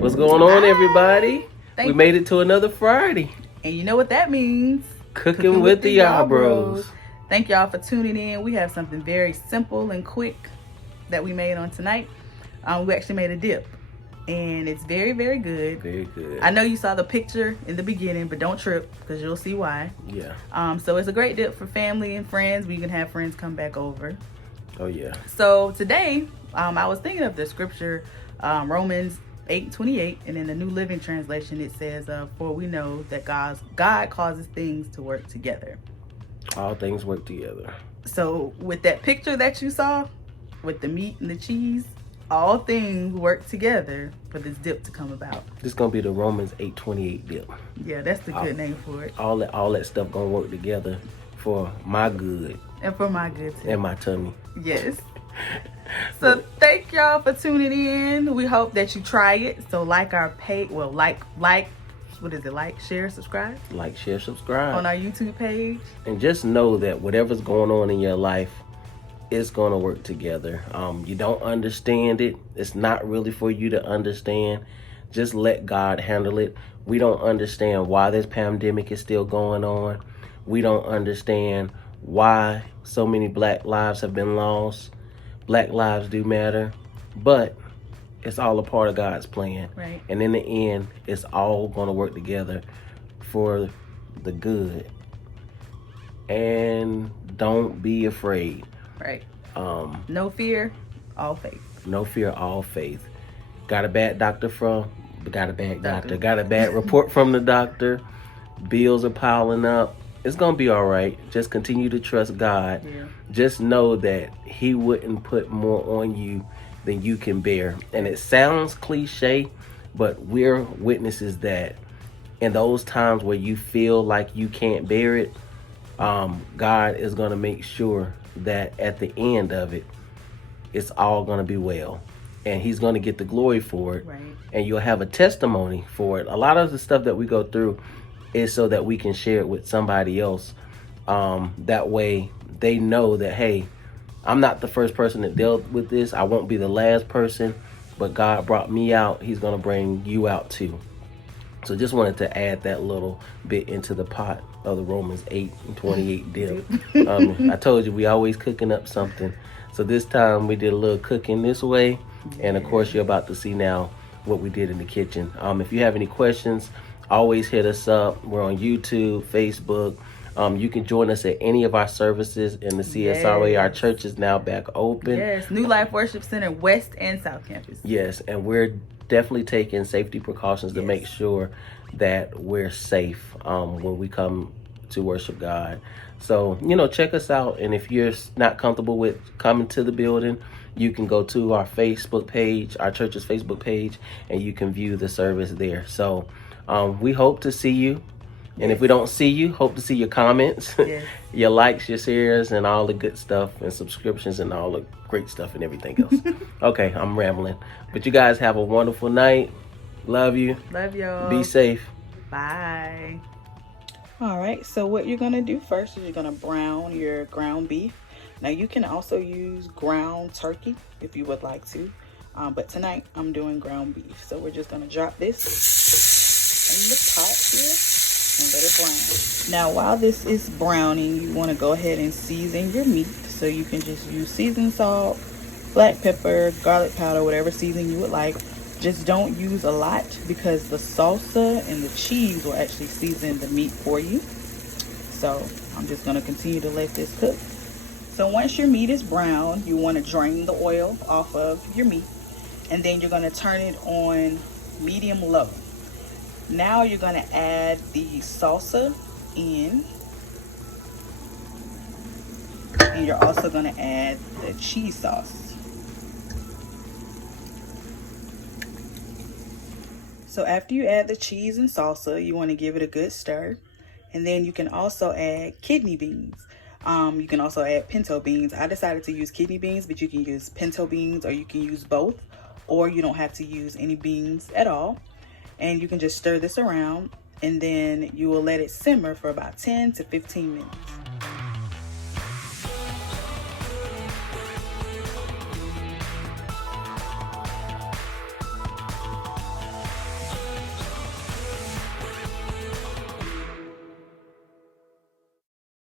What's going on, everybody? Thank We made it to another Friday. And you know what that means. Cooking with the Yarbroughs. Thank y'all for tuning in. We have something very simple and quick that we made on tonight. We actually made a dip. And it's very, very good. Very good. I know you saw the picture in the beginning, but don't trip because you'll see why. Yeah. So it's a great dip for family and friends. We can have friends come back over. Oh, yeah. So today, I was thinking of the scripture, Romans 8:28, and in the New Living Translation it says, for we know that God causes things to work together. All things work together. So with that picture that you saw, with the meat and the cheese, all things work together for this dip to come about. This is going to be the Romans 8:28 dip. Yeah, that's the good name for it. All that stuff going to work together for my good. And for my good too. And my tummy. Yes. So thank y'all for tuning in. We hope that you try it. So like our page, well, like, what is it? Like, share, subscribe? Like, share, subscribe. On our YouTube page. And just know that whatever's going on in your life, it's going to work together. You don't understand it. It's not really for you to understand. Just let God handle it. We don't understand why this pandemic is still going on. We don't understand why so many black lives have been lost. Black lives do matter, but it's all a part of God's plan. Right. And in the end, it's all going to work together for the good. And don't be afraid. Right. No fear, all faith. No fear, all faith. Got a bad doctor. Got a bad report from the doctor. Bills are piling up. It's going to be all right. Just continue to trust God. Yeah. Just know that he wouldn't put more on you than you can bear. And it sounds cliche, but we're witnesses that in those times where you feel like you can't bear it, God is going to make sure that at the end of it, it's all going to be well. And he's going to get the glory for it. Right. And you'll have a testimony for it. A lot of the stuff that we go through is so that we can share it with somebody else. That way they know that, hey, I'm not the first person that dealt with this. I won't be the last person, but God brought me out. He's going to bring you out too. So just wanted to add that little bit into the pot of the Romans 8:28 dip. I told you we always cooking up something. So this time we did a little cooking this way. And of course you're about to see now what we did in the kitchen. If you have any questions, always hit us up. We're on YouTube, Facebook. You can join us at any of our services in the CSRA. Our church is now back open. Yes, New Life Worship Center, West and South Campus. Yes, and we're definitely taking safety precautions to make sure that we're safe when we come to worship God. So, check us out. And if you're not comfortable with coming to the building, you can go to our Facebook page, our church's Facebook page, and you can view the service there. So we hope to see you. And if we don't see you, hope to see your comments, your likes, your shares, and all the good stuff, and subscriptions, and all the great stuff and everything else. Okay, I'm rambling. But you guys have a wonderful night. Love you. Love y'all. Be safe. Bye. All right, so what you're going to do first is you're going to brown your ground beef. Now, you can also use ground turkey if you would like to. But tonight, I'm doing ground beef. So we're just going to drop this in the pot here. And let it brown. Now while this is browning, you want to go ahead and season your meat. So you can just use seasoned salt, black pepper, garlic powder, whatever seasoning you would like. Just don't use a lot because the salsa and the cheese will actually season the meat for you. So I'm just going to continue to let this cook. So once your meat is brown, you want to drain the oil off of your meat. And then you're going to turn it on medium low. Now you're going to add the salsa in. And you're also going to add the cheese sauce. So after you add the cheese and salsa, you want to give it a good stir. And then you can also add kidney beans. You can also add pinto beans. I decided to use kidney beans, but you can use pinto beans or you can use both. Or you don't have to use any beans at all. And you can just stir this around and then you will let it simmer for about 10 to 15 minutes.